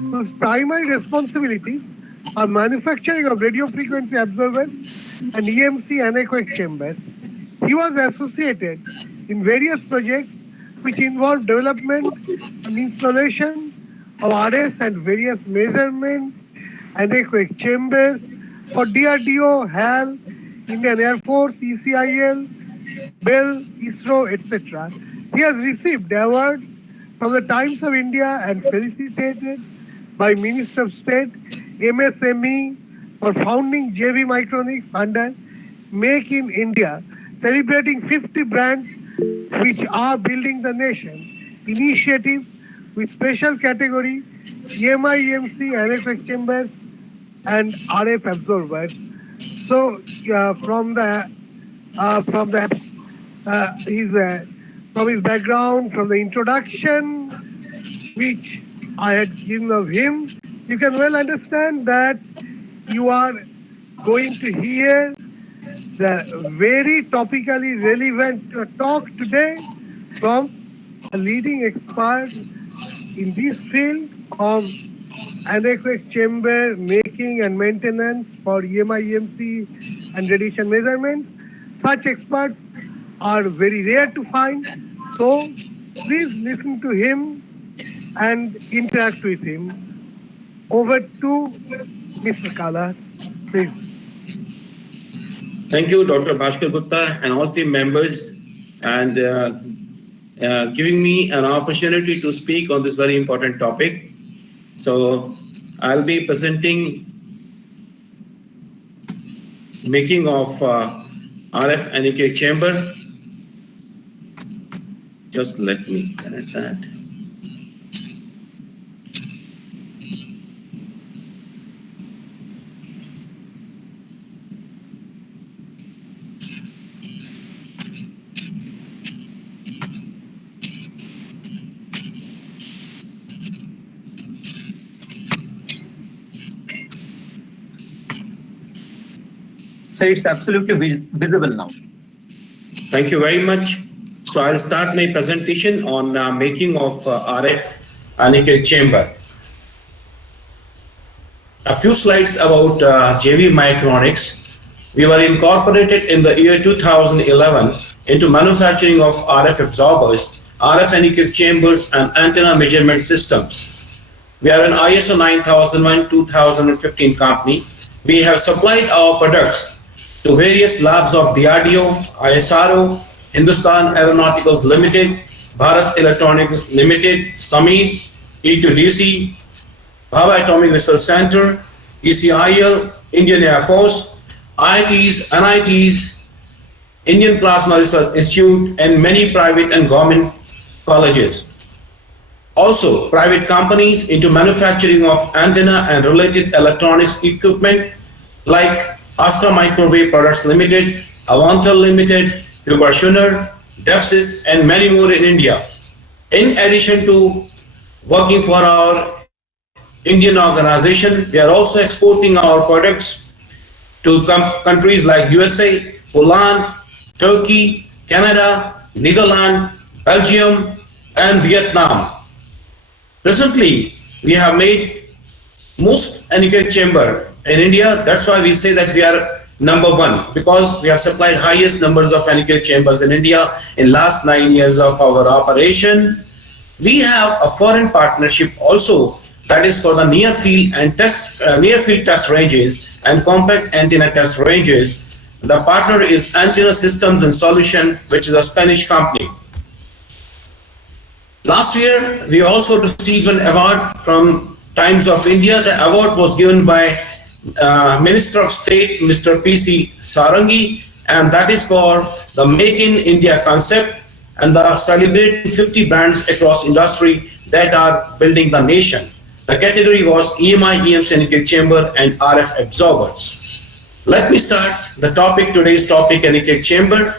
whose primary responsibilities are manufacturing of radio frequency absorbers and EMC anechoic chambers. He was associated in various projects which involved development and installation of RS and various measurement anechoic chambers for DRDO, HAL, Indian Air Force, ECIL, Bell, ISRO, etc. He has received awards from the Times of India and felicitated by Minister of State, MSME, for founding Jv Micronics under Make in India, celebrating 50 brands which are building the nation. Initiative with special category EMI, EMC, anechoic chambers, and RF absorbers. So from his background, from the introduction which I had given of him, you can well understand that you are going to hear the very topically relevant talk today from a leading expert in this field of anechoic chamber making and maintenance for EMI, EMC and radiation measurements. Such experts are very rare to find. So please listen to him and interact with him. Over to Mr. Kala, please. Thank you, Dr. Bhaskar Gupta and all team members, and giving me an opportunity to speak on this very important topic. So I'll be presenting making of RF anechoic chamber. Just let me connect that. So it's absolutely visible now. Thank you very much. So I'll start my presentation on making of RF anechoic chamber. A few slides about Jv Micronics. We were incorporated in the year 2011 into manufacturing of RF absorbers, RF anechoic chambers, and antenna measurement systems. We are an ISO 9001-2015 company. We have supplied our products to various labs of DRDO, ISRO, Hindustan Aeronautics Limited, Bharat Electronics Limited, Samir, EQDC, Bhabha Atomic Research Center, ECIL, Indian Air Force, IITs, NITs, Indian Plasma Research Institute, and many private and government colleges. Also, private companies into manufacturing of antenna and related electronics equipment like Astra Microwave Products Limited, Avantal Limited, Huber-Schuner, Defsys, and many more in India. In addition to working for our Indian organization, we are also exporting our products to countries like USA, Poland, Turkey, Canada, Netherlands, Belgium, and Vietnam. Recently, we have made most anechoic chamber in India. That's why we say that we are #1, because we have supplied highest numbers of anechoic chambers in India in last 9 years of our operation. We have a foreign partnership also, that is for the near field test ranges and compact antenna test ranges. The partner is Antenna Systems and Solution, which is a Spanish company. Last year, we also received an award from Times of India. The award was given by Minister of State, Mr. P.C. Sarangi, and that is for the Make in India concept and the celebrating 50 brands across industry that are building the nation. The category was EMI, EMC anechoic chamber, and RF absorbers. Let me start the topic, today's topic, anechoic chamber.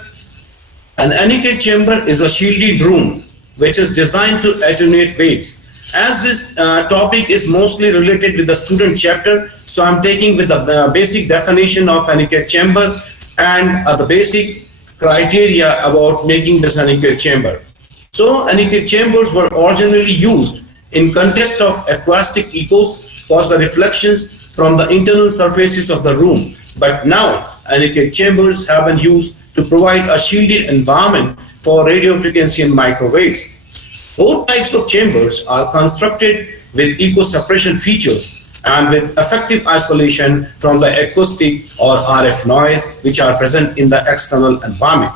An anechoic chamber is a shielded room which is designed to attenuate waves. As this topic is mostly related with the student chapter, so I'm taking with the basic definition of anechoic chamber and the basic criteria about making this anechoic chamber. So anechoic chambers were originally used in context of acoustic echoes caused by reflections from the internal surfaces of the room, but now anechoic chambers have been used to provide a shielded environment for radio frequency and microwaves. Both types of chambers are constructed with echo suppression features and with effective isolation from the acoustic or RF noise which are present in the external environment.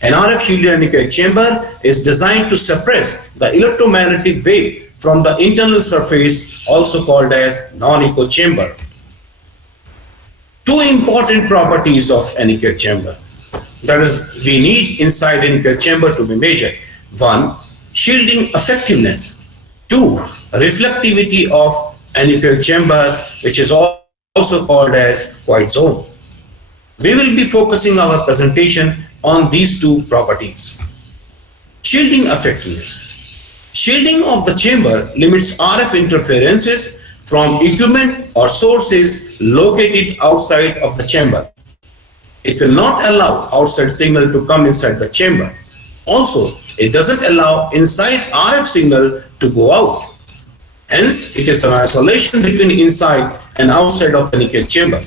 An RF shielded anechoic chamber is designed to suppress the electromagnetic wave from the internal surface, also called as non-echo chamber. Two important properties of anechoic chamber, that is, we need inside anechoic chamber to be measured. One, shielding effectiveness. Two, reflectivity of anechoic chamber, which is also called as quiet zone. We will be focusing our presentation on these two properties. Shielding effectiveness. Shielding of the chamber limits RF interferences from equipment or sources located outside of the chamber. It will not allow outside signal to come inside the chamber. Also, it doesn't allow inside RF signal to go out. Hence, it is an isolation between inside and outside of anechoic chamber.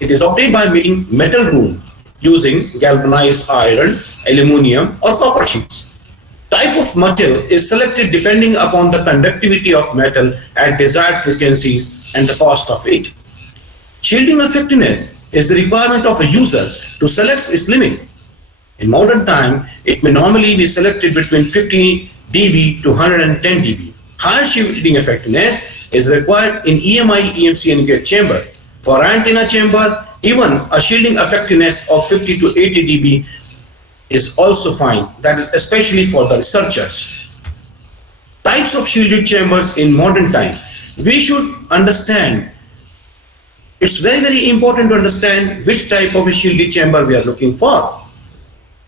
It is obtained by making metal room using galvanized iron, aluminum or copper sheets. Type of metal is selected depending upon the conductivity of metal at desired frequencies and the cost of it. Shielding effectiveness is the requirement of a user to select its limit. In modern time, it may normally be selected between 50 dB to 110 dB. Higher shielding effectiveness is required in EMI EMC anechoic chamber. For antenna chamber, even a shielding effectiveness of 50 to 80 dB is also fine. That is especially for the researchers. Types of shielded chambers in modern time. We should understand, it's very important to understand which type of a shielded chamber we are looking for.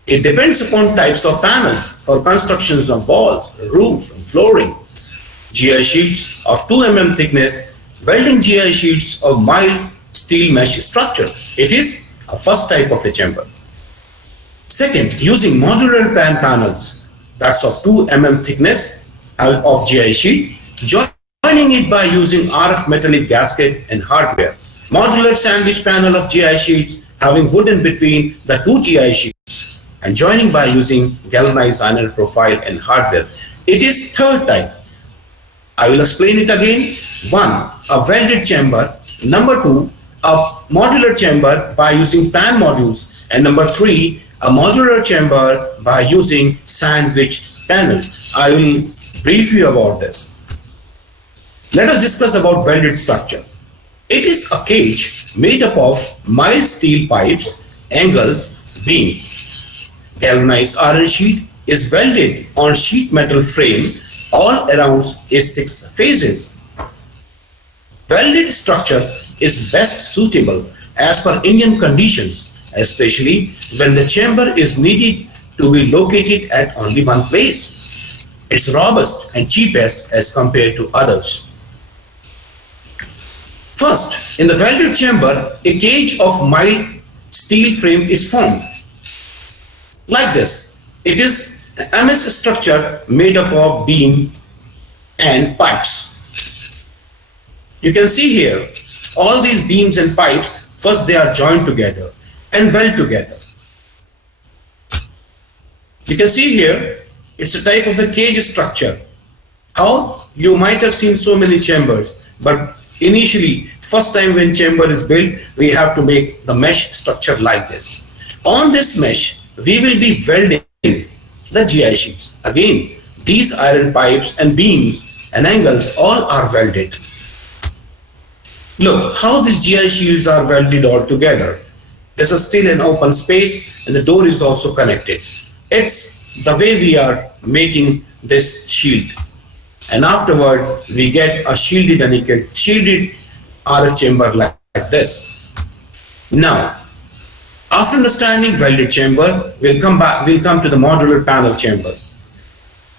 It depends upon types of panels for constructions of walls, roof and flooring. GI sheets of 2 mm thickness, welding GI sheets of mild steel mesh structure. It is a first type of a chamber. Second, using modular panels, that's of 2 mm thickness of GI sheet, joining it by using RF metallic gasket and hardware. Modular sandwich panel of GI sheets having wood in between the two GI sheets and joining by using galvanized iron profile and hardware. It is third type. I will explain it again. One, a welded chamber. Number two, a modular chamber by using pan modules. And number three, a modular chamber by using sandwiched panel. I will brief you about this. Let us discuss about welded structure. It is a cage made up of mild steel pipes, angles, beams. Galvanized iron sheet is welded on sheet metal frame. All around is 6 phases. Welded structure is best suitable as per Indian conditions, especially when the chamber is needed to be located at only one place. It's robust and cheapest as compared to others. First, in the welded chamber, a cage of mild steel frame is formed. Like this, it is an MS structure made up of beam and pipes. You can see here, all these beams and pipes, first they are joined together and weld together. You can see here, it's a type of a cage structure. How? You might have seen so many chambers, but initially, first time when chamber is built, we have to make the mesh structure like this. On this mesh, we will be welding the GI sheets. Again, these iron pipes and beams and angles all are welded. Look how these GI shields are welded all together. This is still an open space and the door is also connected. It's the way we are making this shield. And afterward, we get a shielded RF chamber like this. Now, after understanding welded chamber, we'll come to the modular panel chamber.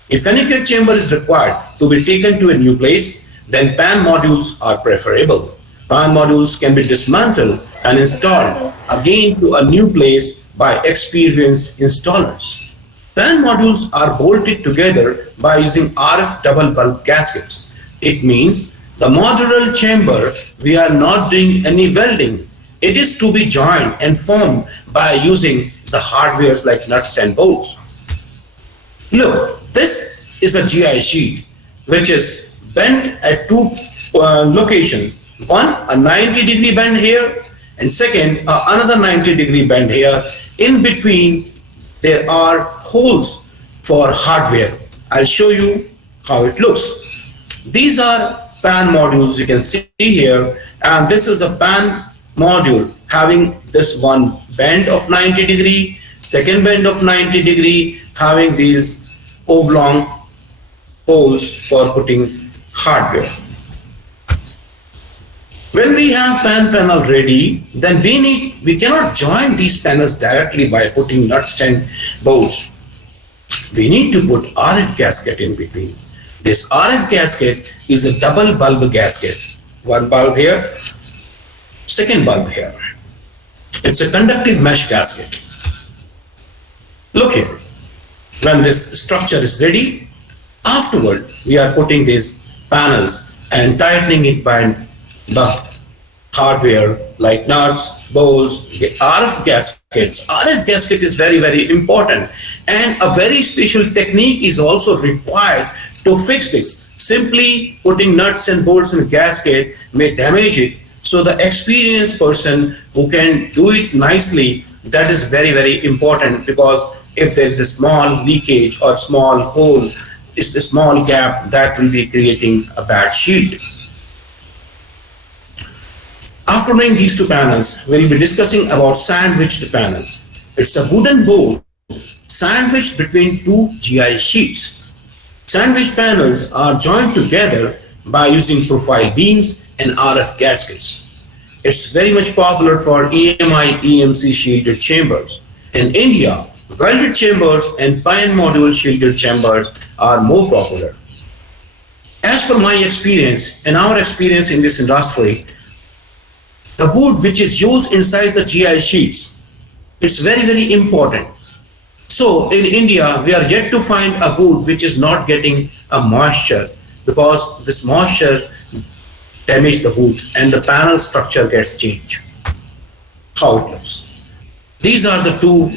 If anechoic chamber is required to be taken to a new place, then pan modules are preferable. Pan modules can be dismantled and installed again to a new place by experienced installers. PAN modules are bolted together by using RF double bulb gaskets. It means the modular chamber, we are not doing any welding. It is to be joined and formed by using the hardwares like nuts and bolts. Look, this is a GI sheet which is bent at two locations. One, a 90-degree bend here, and second, another 90-degree bend here. In between, there are holes for hardware. I'll show you how it looks. These are PAN modules you can see here, and this is a PAN module having this one bend of 90 degree, second bend of 90 degree, having these oblong holes for putting hardware. When we have PAN panel ready, then we cannot join these panels directly by putting nuts and bolts. We need to put RF gasket in between. This RF gasket is a double bulb gasket. One bulb here, second bulb here. It's a conductive mesh gasket. Look here. When this structure is ready, afterward we are putting these panels and tightening it by the hardware like nuts, bolts, RF gaskets. RF gasket is very, very important, and a very special technique is also required to fix this. Simply putting nuts and bolts in a gasket may damage it. So the experienced person who can do it nicely, that is very, very important, because if there's a small leakage or small hole, it's a small gap, that will be creating a bad shield. After knowing these two panels, we'll be discussing about sandwiched panels. It's a wooden board sandwiched between two GI sheets. Sandwich panels are joined together by using profile beams and RF gaskets. It's very much popular for EMI EMC shielded chambers. In India, welded chambers and PAN module shielded chambers are more popular. As per my experience and our experience in this industry, the wood which is used inside the GI sheets, it's very, very important. So in India, we are yet to find a wood which is not getting a moisture, because this moisture damages the wood and the panel structure gets changed. How it looks. These are the two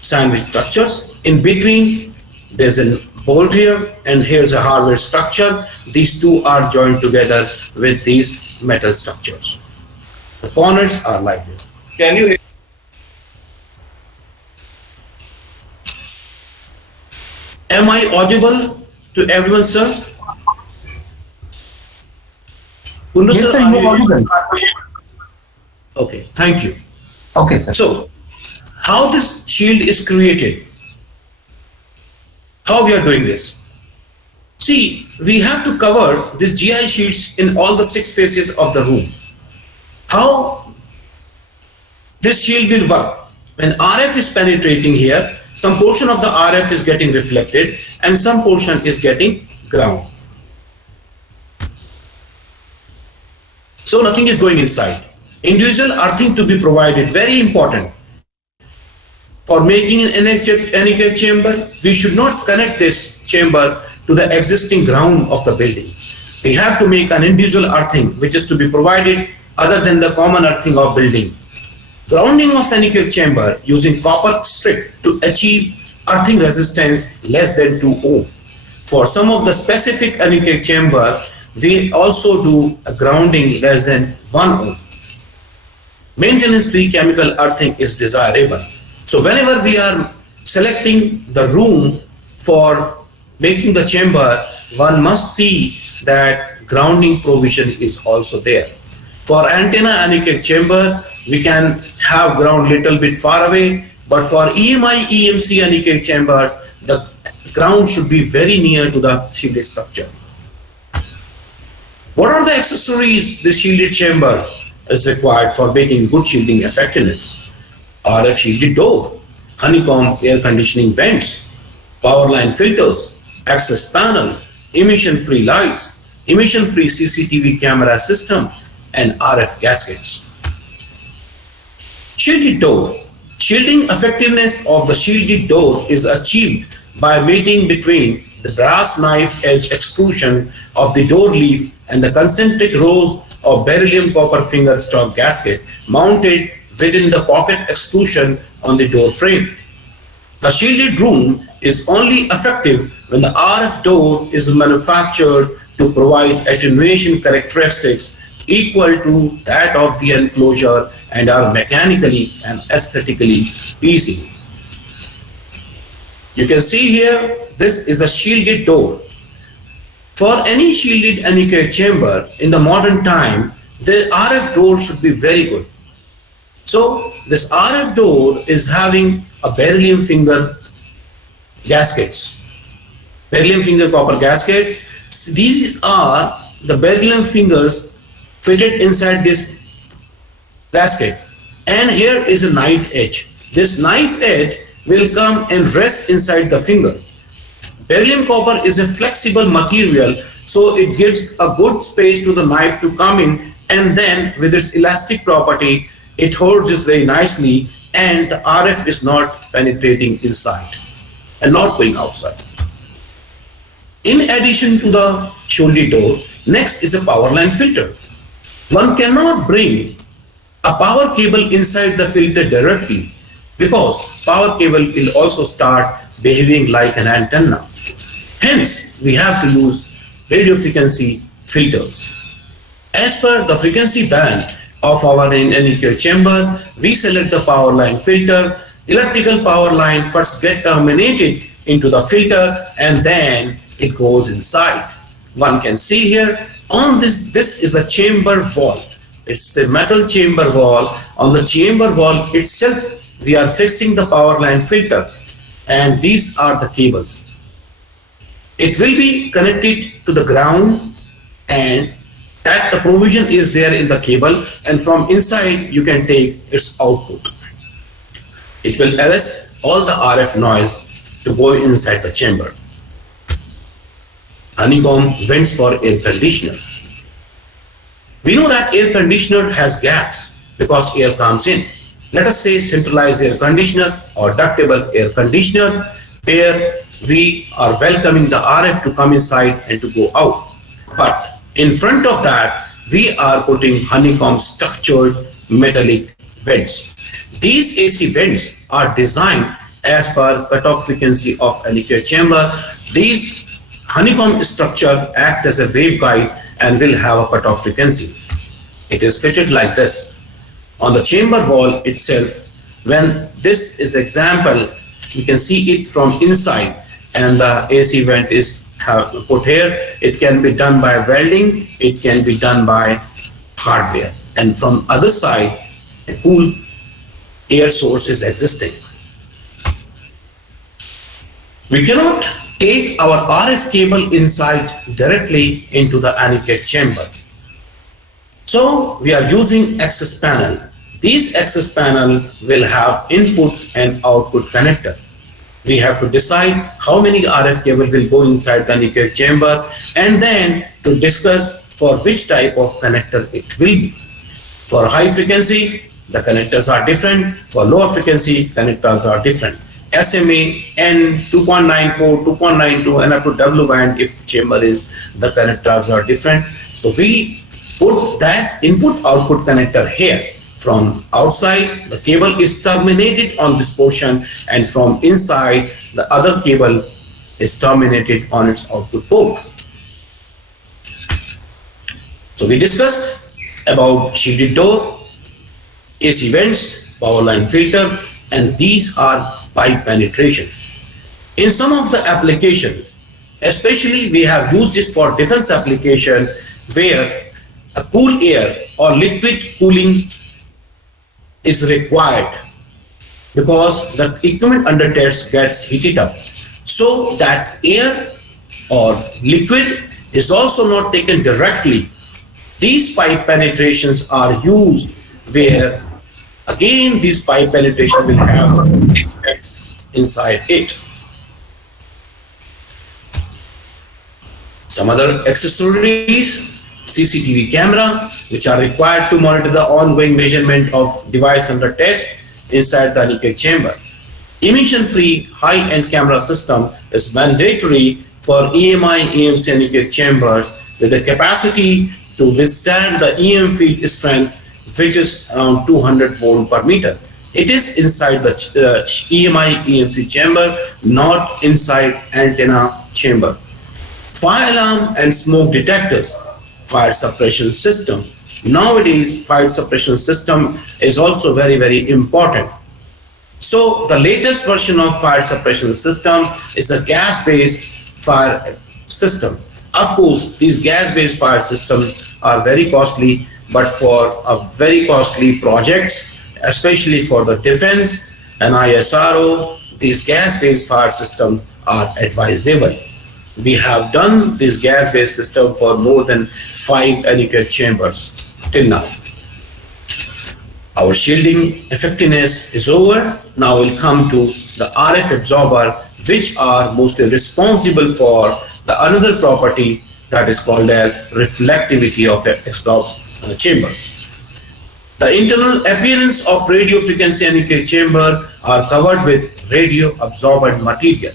sandwich structures. In between, there's a bolt here, and here's a hardware structure. These two are joined together with these metal structures. The corners are like this. Can you hear? Am I audible to everyone, sir? Kundu, Yes, sir, sir, are you you- are audible. Okay, thank you. Okay, sir. So, how this shield is created? How we are doing this? See, we have to cover these GI sheets in all the 6 faces of the room. How this shield will work? When RF is penetrating here, some portion of the RF is getting reflected and some portion is getting ground. So nothing is going inside. Individual earthing to be provided, very important. For making an anechoic chamber, we should not connect this chamber to the existing ground of the building. We have to make an individual earthing which is to be provided other than the common earthing of building. Grounding of anechoic chamber using copper strip to achieve earthing resistance less than 2 ohm. For some of the specific anechoic chamber, we also do a grounding less than 1 ohm. Maintenance-free chemical earthing is desirable. So whenever we are selecting the room for making the chamber, one must see that grounding provision is also there. For antenna anechoic chamber, we can have ground little bit far away, but for EMI EMC anechoic chambers, the ground should be very near to the shielded structure. What are the accessories the shielded chamber is required for making good shielding effectiveness? RF shielded door, honeycomb air conditioning vents, power line filters, access panel, emission-free lights, emission-free CCTV camera system, and RF gaskets. Shielded door. Shielding effectiveness of the shielded door is achieved by meeting between the brass knife edge extrusion of the door leaf and the concentric rows of beryllium copper finger stock gasket mounted within the pocket extrusion on the door frame. The shielded room is only effective when the RF door is manufactured to provide attenuation characteristics equal to that of the enclosure and are mechanically and aesthetically pleasing. You can see here, this is a shielded door. For any shielded anechoic chamber in the modern time, the RF door should be very good. So this RF door is having a beryllium finger gaskets, beryllium finger copper gaskets. These are the beryllium fingers fitted inside this gasket, and here is a knife edge. This knife edge will come and rest inside the finger. Beryllium copper is a flexible material, so it gives a good space to the knife to come in, and then with its elastic property, it holds this very nicely, and the RF is not penetrating inside and not going outside. In addition to the shielded door, next is a power line filter. One cannot bring a power cable inside the filter directly because power cable will also start behaving like an antenna. Hence, we have to use radio frequency filters. As per the frequency band of our anechoic chamber, we select the power line filter. Electrical power line first get terminated into the filter and then it goes inside. One can see here on this is a chamber wall. It's a metal chamber wall. On the chamber wall itself, we are fixing the power line filter, and these are the cables. It will be connected to the ground, and that the provision is there in the cable, and from inside you can take its output. It will arrest all the RF noise to go inside the chamber. Honeycomb vents for air conditioner. We know that air conditioner has gaps because air comes in. Let us say centralized air conditioner or ductable air conditioner, where we are welcoming the RF to come inside and to go out. But in front of that, we are putting honeycomb structured metallic vents. These AC vents are designed as per cutoff frequency of anechoic chamber. These honeycomb structure act as a waveguide and will have a cutoff frequency. It is fitted like this. On the chamber wall itself, when this is example, you can see it from inside, and the AC vent is put here. It can be done by welding, it can be done by hardware, and from other side, a cool air source is existing. We cannot take our RF cable inside directly into the anechoic chamber. So we are using access panel. These access panel will have input and output connector. We have to decide how many RF cable will go inside the anechoic chamber, and then to discuss for which type of connector it will be. For high frequency, the connectors are different. For lower frequency, connectors are different. SMA, N, 2.94, 2.92, and up to W band, if the chamber is, the connectors are different. So we put that input-output connector here. From outside, the cable is terminated on this portion, and from inside, the other cable is terminated on its output port. So we discussed about shielded door, AC vents, power line filter, and these are pipe penetration. In some of the application, especially we have used it for defense application, where a cool air or liquid cooling is required because the equipment under test gets heated up. So that air or liquid is also not taken directly. These pipe penetrations are used where again this pipe penetration will have effects inside it. Some other accessories: CCTV camera, which are required to monitor the ongoing measurement of device under test. inside the anechoic chamber. Emission-free high-end camera system is mandatory for EMI EMC anechoic chambers with the capacity to withstand the EM field strength, which is around 200 volt per meter. It is inside the EMI EMC chamber, not inside antenna chamber. Fire alarm and smoke detectors, fire suppression system. Nowadays, fire suppression system is also very, very important. So the latest version of fire suppression system is a gas-based fire system. Of course, these gas-based fire systems are very costly, but for a very costly projects, especially for the defense and ISRO, these gas-based fire systems are advisable. We have done this gas-based system for more than 5 anechoic chambers till now. Our shielding effectiveness is over. Now we'll come to the RF absorber, which are mostly responsible for the another property that is called as reflectivity of exhaust chamber. The internal appearance of radio frequency anechoic chamber are covered with radio absorbent material.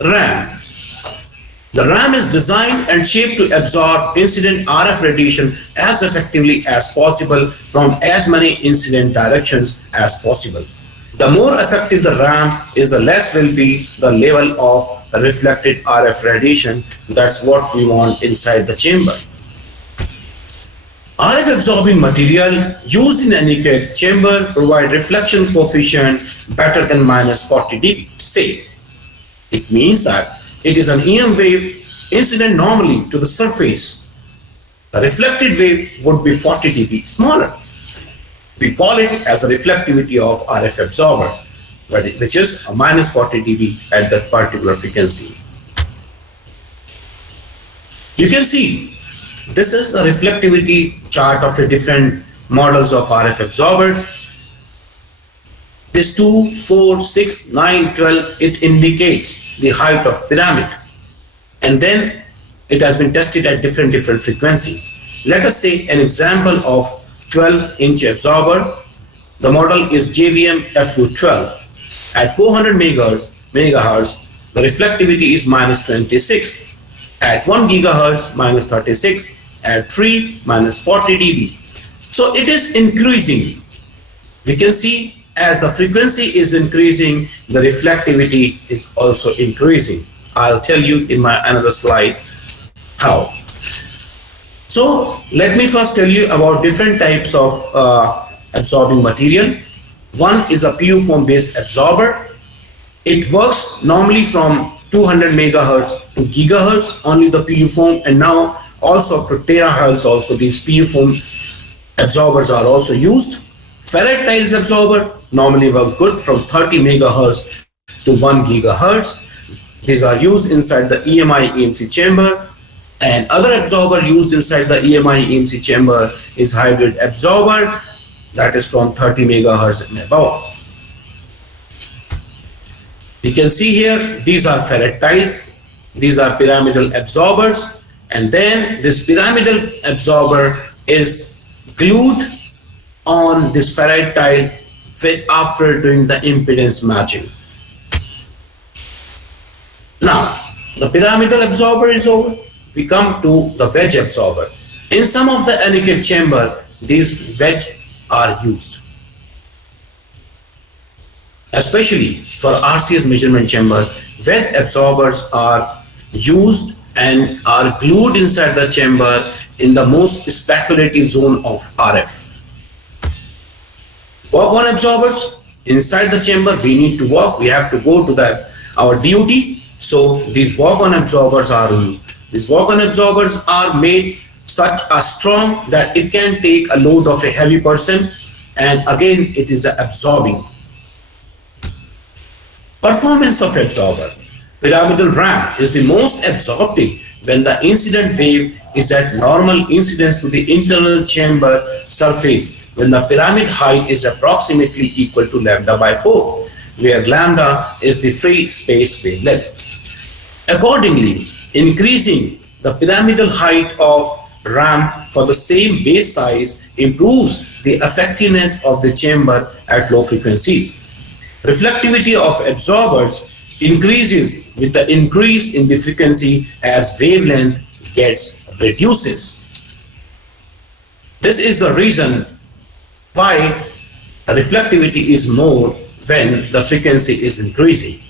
RAM. The RAM is designed and shaped to absorb incident RF radiation as effectively as possible from as many incident directions as possible. The more effective the RAM is, the less will be the level of reflected RF radiation. That's what we want inside the chamber. RF absorbing material used in anechoic chamber provide reflection coefficient better than -40 dB. Say, it means that it is an EM wave incident normally to the surface. The reflected wave would be 40 dB smaller. We call it as a reflectivity of RF absorber, which is a -40 dB at that particular frequency. You can see this is a reflectivity chart of the different models of RF absorbers. This 2, 4, 6, 9, 12, it indicates the height of pyramid. And then it has been tested at different frequencies. Let us say an example of 12-inch absorber. The model is JVM FU12. At 400 megahertz, the reflectivity is -26. At 1 gigahertz, -36. At 3, -40 dB. So it is increasing. We can see as the frequency is increasing, the reflectivity is also increasing. I'll tell you in my another slide how. So let me first tell you about different types of absorbing material. One is a PU foam based absorber. It works normally from 200 megahertz to gigahertz, only the PU foam, and now also up to terahertz also these PU foam absorbers are also used. Ferrite tiles absorber normally works good from 30 megahertz to 1 gigahertz. These are used inside the EMI EMC chamber, and other absorber used inside the EMI EMC chamber is hybrid absorber, that is from 30 megahertz and above. You can see here these are ferrite tiles, these are pyramidal absorbers, and then this pyramidal absorber is glued on this ferrite tile after doing the impedance matching. Now, the pyramidal absorber is over. We come to the wedge absorber. In some of the anechoic chamber, these wedge are used. Especially for RCS measurement chamber, wedge absorbers are used and are glued inside the chamber in the most speculative zone of RF. Walk-on absorbers, inside the chamber we need to walk, we have to go to our DUT. So these walk-on absorbers are used. These walk-on absorbers are made such as strong that it can take a load of a heavy person, and again it is absorbing. Performance of absorber. Pyramidal RAM is the most absorptive when the incident wave is at normal incidence to the internal chamber surface, when the pyramid height is approximately equal to lambda by 4, where lambda is the free space wavelength. Accordingly, increasing the pyramidal height of ramp for the same base size improves the effectiveness of the chamber at low frequencies. Reflectivity of absorbers increases with the increase in the frequency as wavelength gets reduces. This is the reason why reflectivity is more when the frequency is increasing.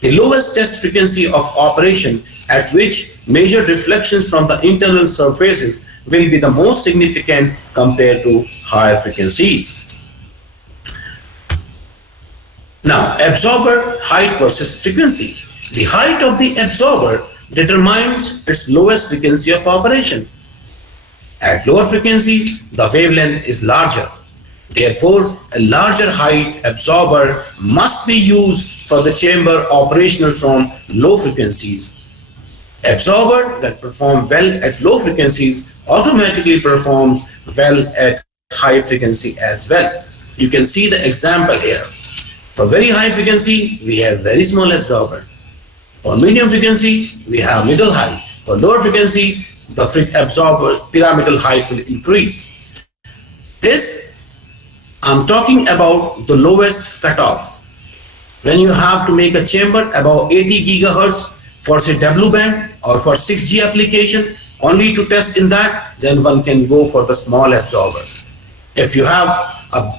The lowest test frequency of operation at which measured reflections from the internal surfaces will be the most significant compared to higher frequencies. Now, absorber height versus frequency. The height of the absorber determines its lowest frequency of operation. At lower frequencies, the wavelength is larger. Therefore, a larger height absorber must be used for the chamber operational from low frequencies. Absorber that perform well at low frequencies automatically performs well at high frequency as well. You can see the example here. For very high frequency, we have very small absorber. For medium frequency, we have middle height. For lower frequency, the absorber pyramidal height will increase. This, I'm talking about the lowest cutoff. When you have to make a chamber above 80 gigahertz for say W band or for 6G application, only to test in that, then one can go for the small absorber. If you have a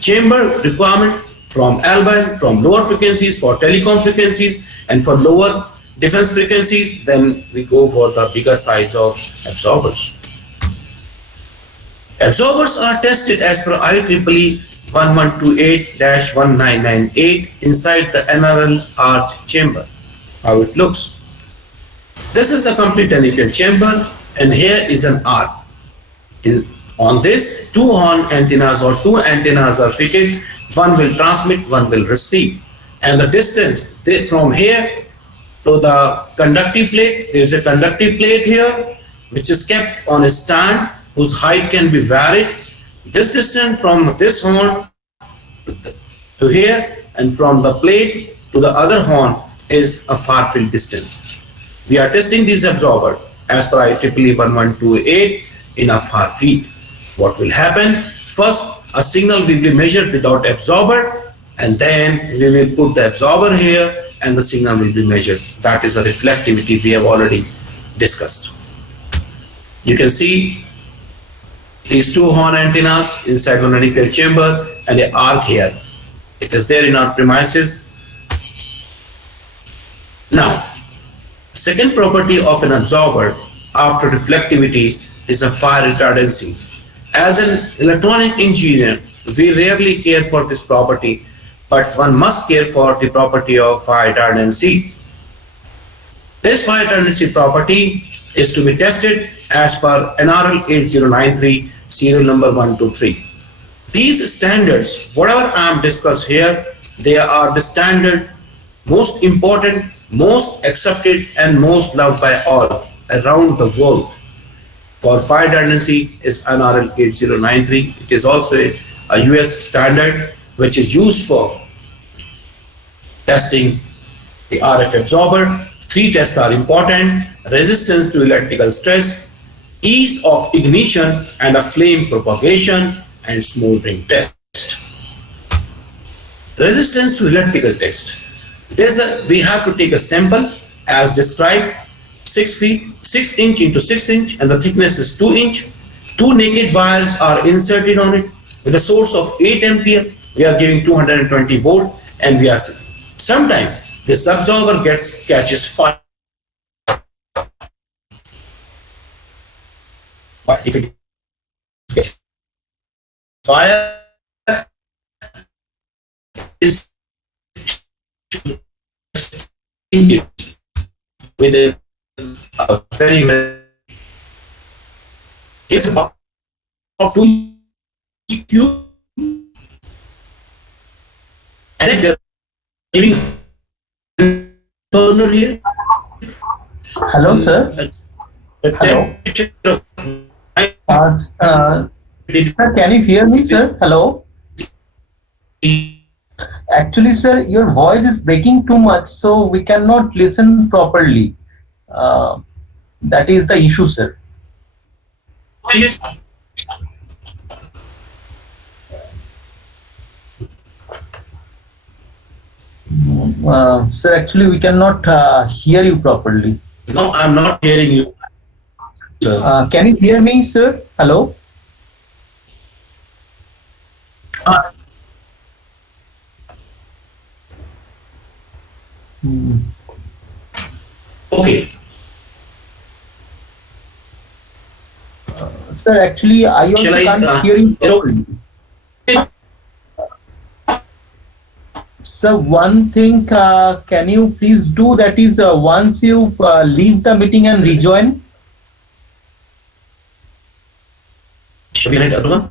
chamber requirement from L band, from lower frequencies for telecom frequencies and for lower defense frequencies, then we go for the bigger size of absorbers. Absorbers are tested as per IEEE 1128-1998 inside the NRL arch chamber. How it looks. This is a complete anechoic chamber, and here is an arc. On this, two horn antennas or two antennas are fitted. One will transmit, one will receive. And the distance from here to the conductive plate, there is a conductive plate here which is kept on a stand whose height can be varied. This distance from this horn to here and from the plate to the other horn is a far field distance. We are testing this absorber as per IEEE 1128 in a far field. What will happen? First, a signal will be measured without absorber, and then we will put the absorber here and the signal will be measured. That is a reflectivity we have already discussed. You can see these two horn antennas inside one anechoic chamber and an arc here. It is there in our premises. Now, second property of an absorber after reflectivity is a fire retardancy. As an electronic engineer, we rarely care for this property, but one must care for the property of fire retardancy. This fire retardancy property is to be tested as per NRL 8093 serial number 123. These standards, whatever I am discussed here, they are the standard, most important, most accepted and most loved by all around the world. For fire retardancy is NRL 8093. It is also a US standard which is used for testing the RF absorber. Three tests are important: resistance to electrical stress, ease of ignition, and a flame propagation and smoldering test. Resistance to electrical test. We have to take a sample as described, 6 inch into 6 inch, and the thickness is 2 inch. Two naked wires are inserted on it with a source of 8 ampere. We are giving 220 volt, and we are sometimes this absorber catches fire. But if it gets fire, is with a very is about 2 cube, and then we are giving burner here. Hello, sir. Hello. Sir, can you hear me, sir? Hello. Actually, sir, your voice is breaking too much, so we cannot listen properly. That is the issue, sir. Yes. Sir, actually, we cannot hear you properly. No, I'm not hearing you, sir. Can you hear me, sir? Hello? Uh, Mm. okay. Sir, actually, I Shall also I? can't hear you properly. So one thing, can you please do that is once you leave the meeting and rejoin. Okay, right, everyone?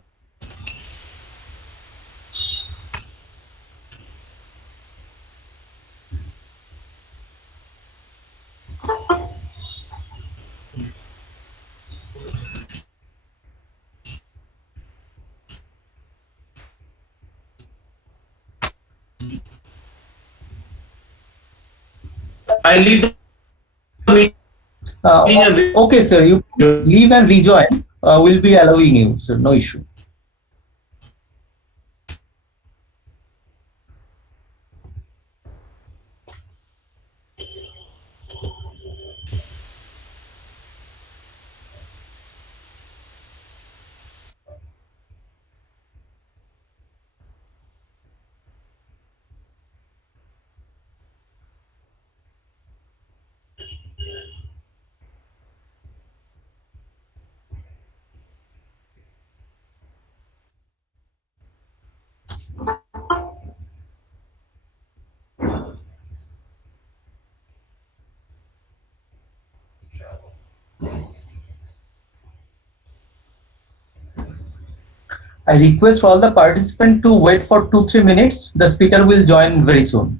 I leave the meeting and Okay, sir, you leave and rejoin. We'll be allowing you, sir. No issue. I request all the participants to wait for 2-3 minutes. The speaker will join very soon.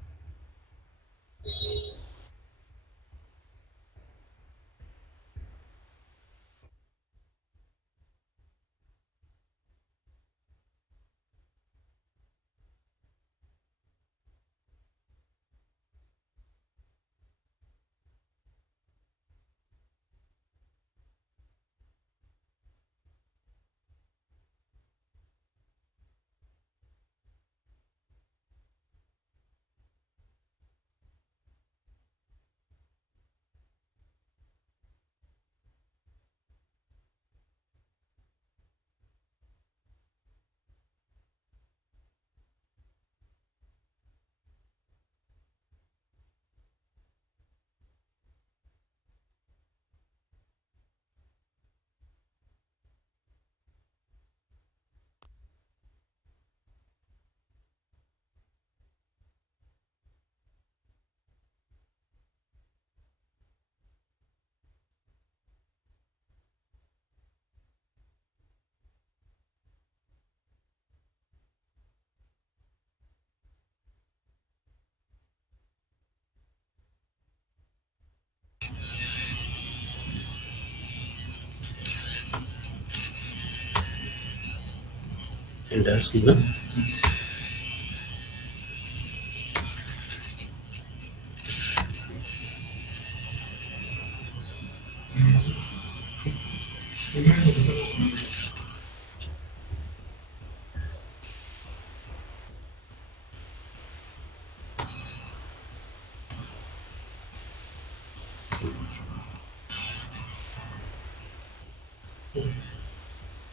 and that's good.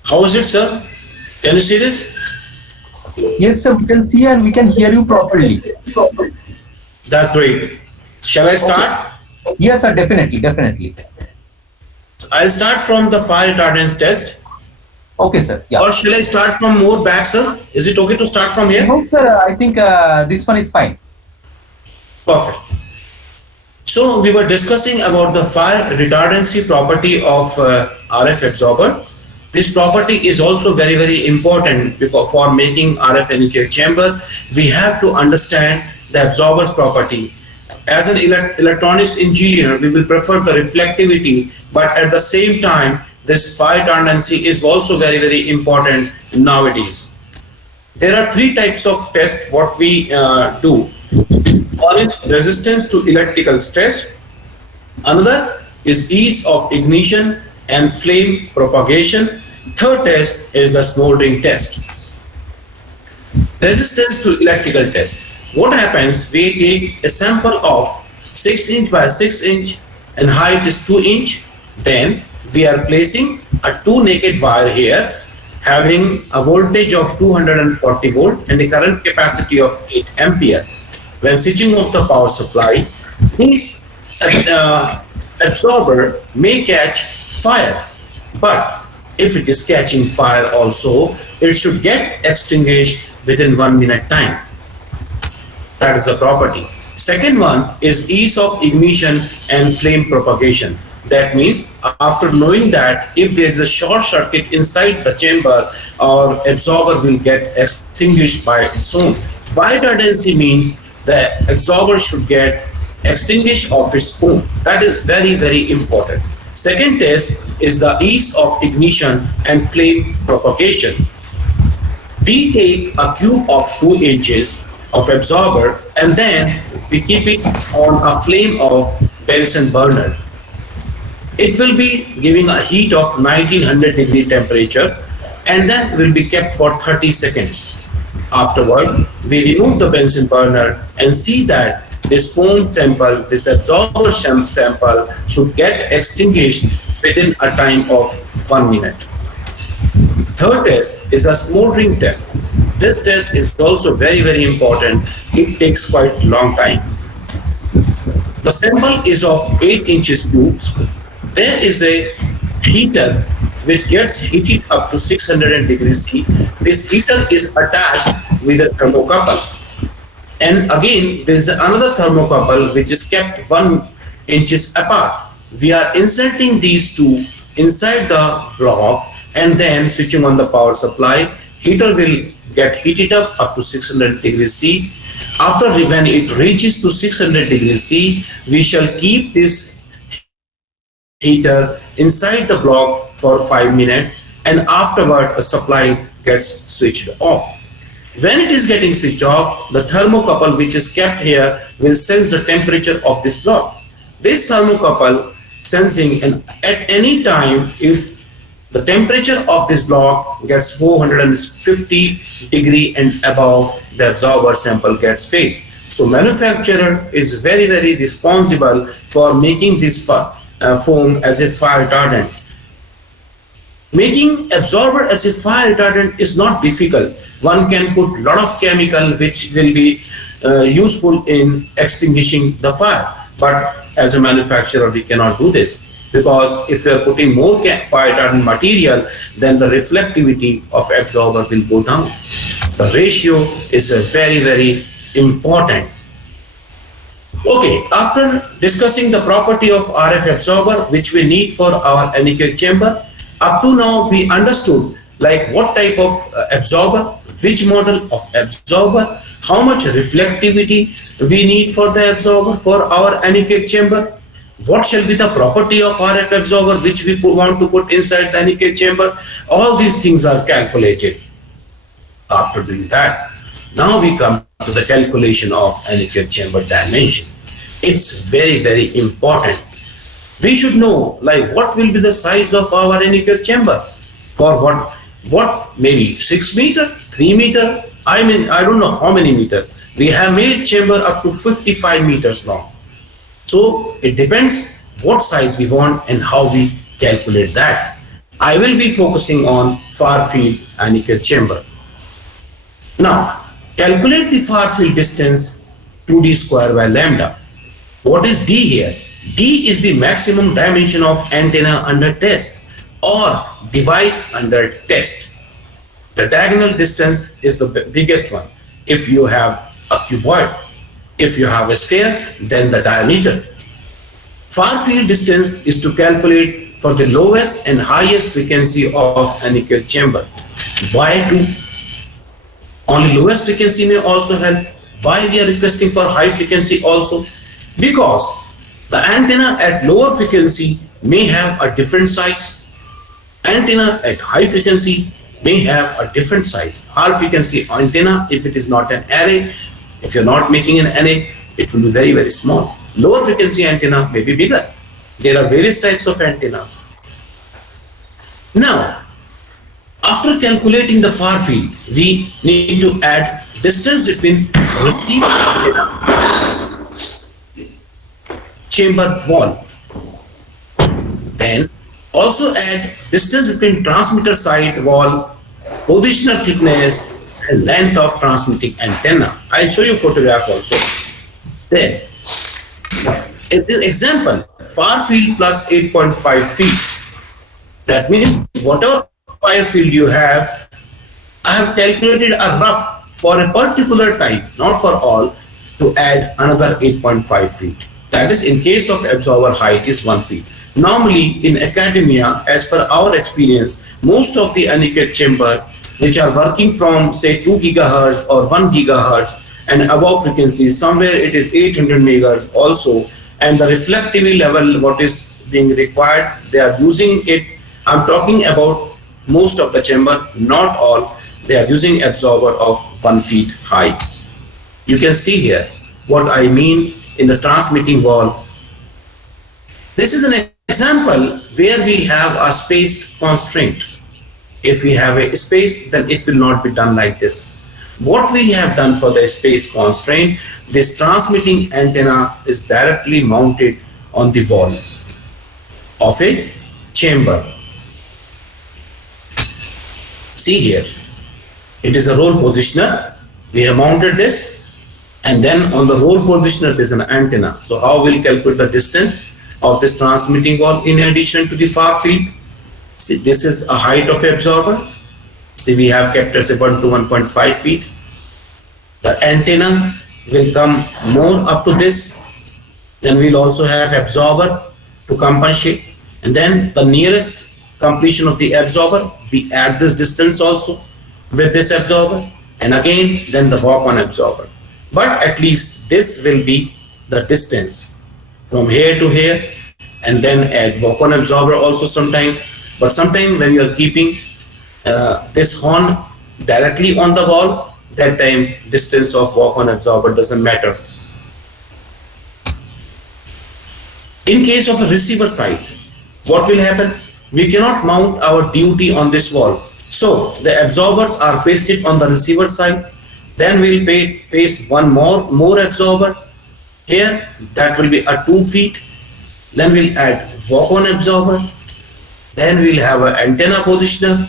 How is it, sir? Can you see this? Yes, sir, we can see and we can hear you properly. That's great. Shall I start? Yes, sir, definitely, definitely. I'll start from the fire retardance test. Okay, sir. Yeah. Or shall I start from more back, sir? Is it okay to start from here? No, sir, I think this one is fine. Perfect. So we were discussing about the fire retardancy property of RF absorber. This property is also very, very important because for making RF anechoic chamber, we have to understand the absorber's property. As an electronics engineer, we will prefer the reflectivity, but at the same time, this fire retardancy is also very, very important nowadays. There are three types of tests what we do. One is resistance to electrical stress. Another is ease of ignition and flame propagation. Third test is the smoldering test. Resistance to electrical test. What happens? We take a sample of 6 inch by 6 inch and height is 2 inch. Then we are placing a 2 naked wire here having a voltage of 240 volt and a current capacity of 8 ampere. When switching off the power supply, this absorber may catch fire, but if it is catching fire also, it should get extinguished within 1 minute time. That is the property. Second one is ease of ignition and flame propagation. That means after knowing that if there is a short circuit inside the chamber, our absorber will get extinguished by its own. Retardancy means the absorber should get extinguished of its own. That is very, very important. Second test is the ease of ignition and flame propagation. We take a cube of 2 inches of absorber and then we keep it on a flame of Bunsen burner. It will be giving a heat of 1900 degree temperature and then will be kept for 30 seconds. Afterward, we remove the Bunsen burner and see that this foam sample, this absorber sample should get extinguished within a time of 1 minute. Third test is a smoldering test. This test is also very, very important. It takes quite long time. The sample is of 8 inches cubes. There is a heater which gets heated up to 600 degrees C. This heater is attached with a thermocouple. And again, there is another thermocouple which is kept 1 inches apart. We are inserting these two inside the block and then switching on the power supply. Heater will get heated up to 600 degrees C. After when it reaches to 600 degrees C, we shall keep this heater inside the block for 5 minutes and afterward a supply gets switched off. When it is getting switched off, the thermocouple which is kept here will sense the temperature of this block. This thermocouple sensing, and at any time if the temperature of this block gets 450 degree and above, the absorber sample gets failed. So manufacturer is very, very responsible for making this foam as a fire retardant. Making absorber as a fire retardant is not difficult. One can put lot of chemical which will be useful in extinguishing the fire. But as a manufacturer, we cannot do this because if we are putting more fire retardant material, then the reflectivity of absorber will go down. The ratio is very, very important. Okay, after discussing the property of RF absorber which we need for our anechoic chamber, up to now we understood like what type of absorber, which model of absorber, how much reflectivity we need for the absorber for our anechoic chamber, what shall be the property of RF absorber which we want to put inside the anechoic chamber. All these things are calculated. After doing that, now we come to the calculation of anechoic chamber dimension. It's very, very important. We should know like what will be the size of our anechoic chamber. For what maybe 6 meter, 3 meter, I mean, I don't know how many meters. We have made chamber up to 55 meters long. So it depends what size we want and how we calculate that. I will be focusing on far field anechoic chamber. Now, calculate the far field distance 2d square by lambda. What is d here? D is the maximum dimension of antenna under test or device under test. The diagonal distance is the biggest one. If you have a cuboid, if you have a sphere, then the diameter. Far field distance is to calculate for the lowest and highest frequency of anechoic chamber. Why do only lowest frequency may also help? Why we are requesting for high frequency also? Because the antenna at lower frequency may have a different size. Antenna at high frequency may have a different size. High frequency antenna, if it is not an array, if you're not making an array, it will be very, very small. Lower frequency antenna may be bigger. There are various types of antennas. Now, After calculating the far field, we need to add distance between receiver chamber wall. Then also add distance between transmitter side wall, positional thickness, and length of transmitting antenna. I'll show you photograph also. Then, example, far field plus 8.5 feet. That means whatever far field you have, I have calculated a rough for a particular type, not for all, to add another 8.5 feet. That is in case of absorber height is 1 feet. Normally in academia, as per our experience, most of the anechoic chamber which are working from say 2 gigahertz or 1 gigahertz and above frequencies, somewhere it is 800 megahertz also, and the reflectivity level what is being required, they are using it. I'm talking about most of the chamber, not all. They are using absorber of 1 feet height. You can see here what I mean in the transmitting wall. This is an example where we have a space constraint. If we have a space, then it will not be done like this. What we have done for the space constraint, this transmitting antenna is directly mounted on the wall of a chamber. See here, it is a roll positioner. We have mounted this, and then on the roll positioner there is an antenna. So how will calculate the distance of this transmitting wall in addition to the far field? See, this is a height of absorber. See, we have kept as 1 to 1.5 feet. The antenna will come more up to this. Then we'll also have absorber to compensate. And then the nearest completion of the absorber, we add this distance also with this absorber. And again, then the walk-on absorber. But at least this will be the distance from here to here. And then add walk-on absorber also sometime. But sometime when you are keeping this horn directly on the wall, that time distance of walk-on absorber doesn't matter. In case of a receiver side, what will happen? We cannot mount our DUT on this wall. So the absorbers are pasted on the receiver side. Then we'll paste one more absorber here. That will be a 2 feet. Then we'll add walk-on absorber. Then we'll have an antenna positioner.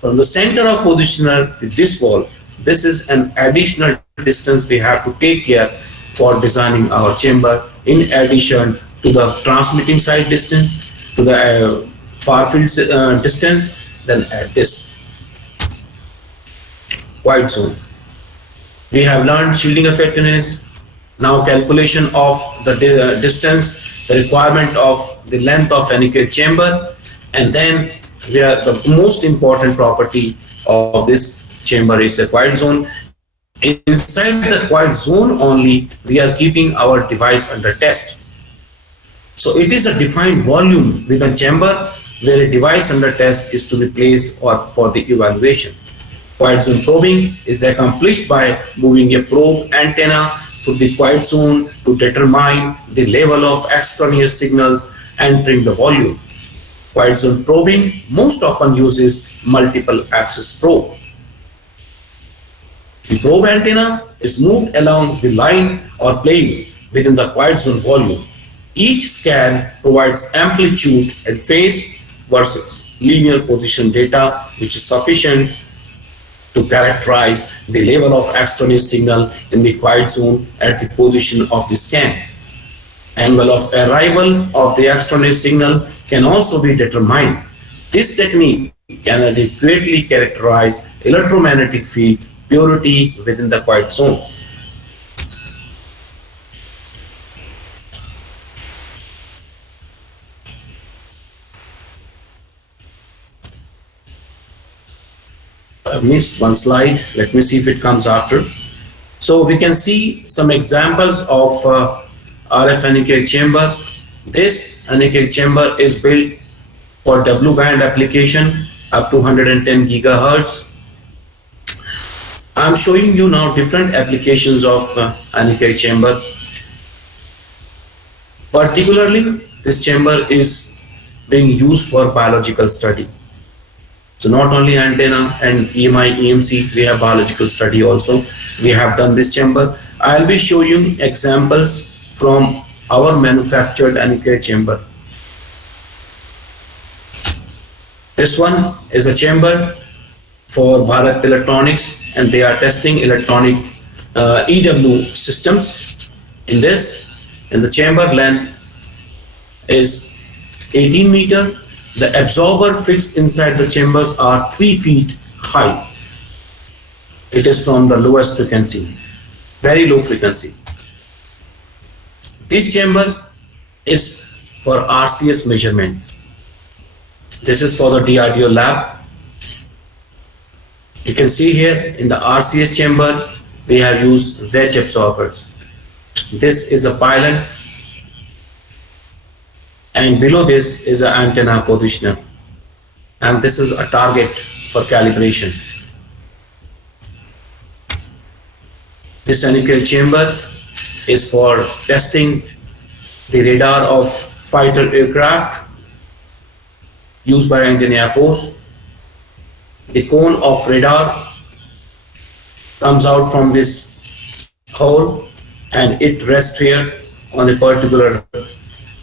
From the center of positioner to this wall, this is an additional distance we have to take care for designing our chamber, in addition to the transmitting side distance, to the far field distance. Then add this quiet zone. We have learned shielding effectiveness. Now calculation of the distance, the requirement of the length of anechoic chamber, and then the most important property of this chamber is a quiet zone. Inside the quiet zone only, we are keeping our device under test. So it is a defined volume with a chamber where a device under test is to be placed or for the evaluation. Quiet zone probing is accomplished by moving a probe antenna to the quiet zone to determine the level of extraneous signals entering the volume. Quiet zone probing most often uses multiple axis probe. The probe antenna is moved along the line or placed within the quiet zone volume. Each scan provides amplitude and phase versus linear position data, which is sufficient to characterize the level of extraneous signal in the quiet zone at the position of the scan. Angle of arrival of the extraneous signal can also be determined. This technique can adequately characterize electromagnetic field purity within the quiet zone. I missed one slide. Let me see if it comes after. So we can see some examples of RF anechoic chamber. This anechoic chamber is built for W band application up to 110 gigahertz. I'm showing you now different applications of anechoic chamber. Particularly, this chamber is being used for biological study. So not only antenna and EMI, EMC, we have biological study also. We have done this chamber. I'll be showing you examples from our manufactured anechoic chamber. This one is a chamber for Bharat Electronics, and they are testing electronic EW systems. In the chamber length is 18 meter. The absorber fixed inside the chambers are 3 feet high. It is from the lowest frequency, very low frequency. This chamber is for RCS measurement. This is for the DRDO lab. You can see here in the RCS chamber, we have used wedge absorbers. This is a pylon, and below this is an antenna positioner, and this is a target for calibration. This anechoic chamber is for testing the radar of fighter aircraft used by Indian Air Force. The cone of radar comes out from this hole and it rests here on a particular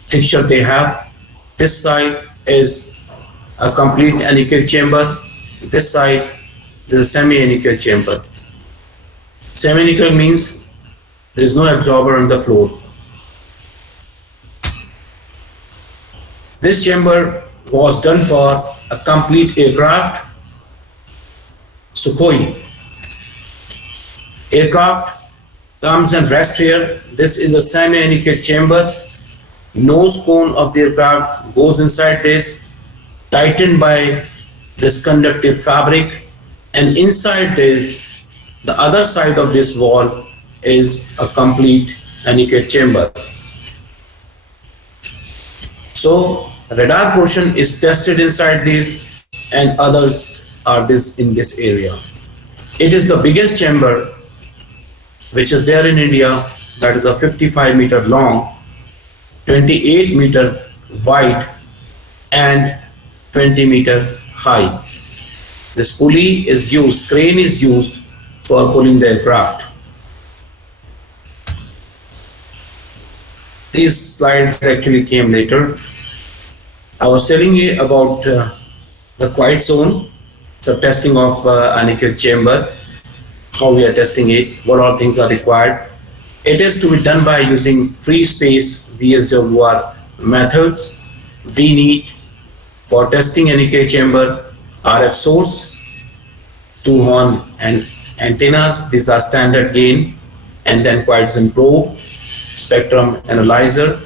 fixture they have. This side is a complete anechoic chamber. This side is a semi-anechoic chamber. Semi-anechoic means there is no absorber on the floor. This chamber was done for a complete aircraft, Sukhoi. Aircraft comes and rests here. This is a semi-anechoic chamber. Nose cone of the aircraft goes inside this, tightened by this conductive fabric, and inside this, the other side of this wall is a complete anechoic chamber. So radar portion is tested inside this, and others are in this area. It is the biggest chamber which is there in India. That is a 55 meter long, 28 meter wide, and 20 meter high. This pulley is used, crane is used for pulling the aircraft. These slides actually came later. I was telling you about the quiet zone. It's a testing of anechoic chamber, how we are testing it, what all things are required. It is to be done by using free space VSWR methods. We need for testing anechoic chamber RF source, 2 horn and antennas. These are standard gain, and then quiet zone probe, spectrum analyzer.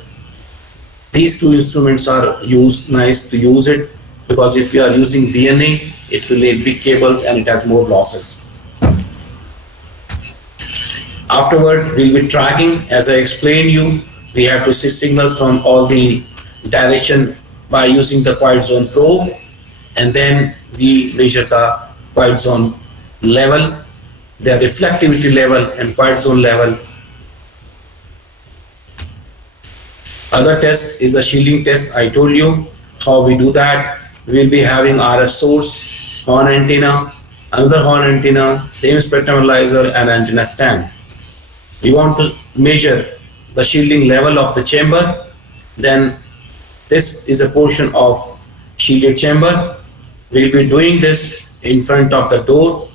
These two instruments are nice to use it, because if you are using VNA, it will lay big cables and it has more losses. Afterward, we'll be tracking. As I explained you, we have to see signals from all the direction by using the quiet zone probe, and then we measure the quiet zone level, their reflectivity level and quiet zone level. Other test is a shielding test. I told you how we do that. We'll be having RF source, horn antenna, another horn antenna, same spectrum analyzer and antenna stand. We want to measure the shielding level of the chamber. Then this is a portion of shielded chamber. We'll be doing this in front of the door.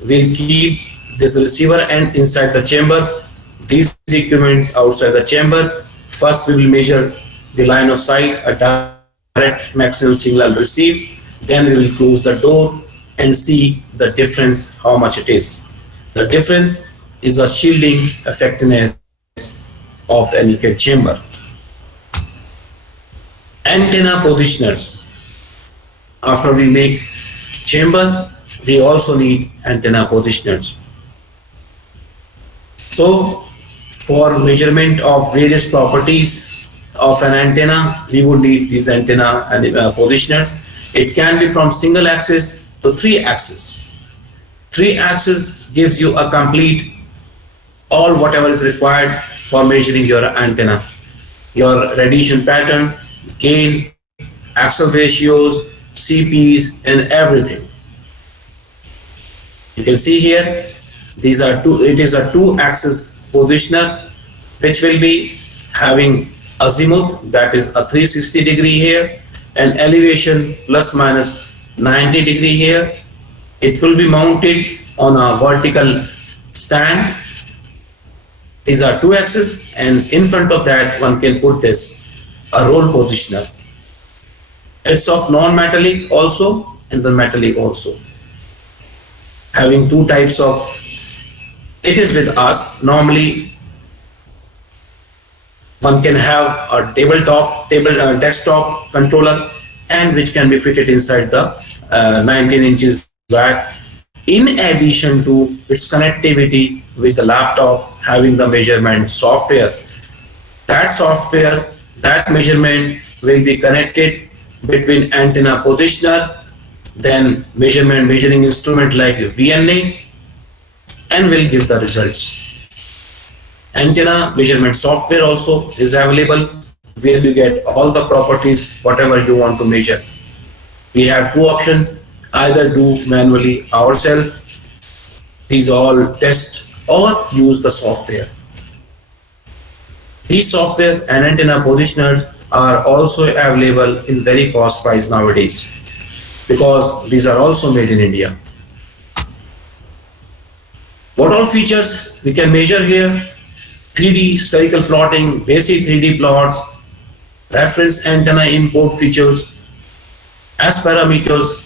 We'll keep this receiver end inside the chamber, these equipments outside the chamber. First, we will measure the line of sight, a direct maximum signal received. Then we will close the door and see the difference, how much it is. The difference is a shielding effectiveness of anechoic chamber. Antenna positioners. After we make chamber, we also need antenna positioners. So, for measurement of various properties of an antenna, we would need these antenna and positioners. It can be from single axis to 3 axis. 3 axis gives you a complete all whatever is required for measuring your antenna. Your radiation pattern, gain, axle ratios, CPs, and everything. You can see here, these are two. It is a two-axis positioner, which will be having azimuth, that is a 360 degree here, and elevation plus minus 90 degree here. It will be mounted on a vertical stand. These are two axes, and in front of that one can put this a roll positioner. It's of non-metallic also and the metallic also. Having two types of, it is with us normally one can have a desktop controller, and which can be fitted inside the 19 inches rack, in addition to its connectivity with the laptop, having the measurement software. That software, that measurement will be connected between antenna positioner, then measuring instrument like VNA, and will give the results. Antenna measurement software also is available, where you get all the properties, whatever you want to measure. We have two options: either do manually ourselves, these all test, or use the software. These software and antenna positioners are also available in very cost price nowadays, because these are also made in India. What all features we can measure here? 3D spherical plotting, basic 3D plots, reference antenna import features, S parameters,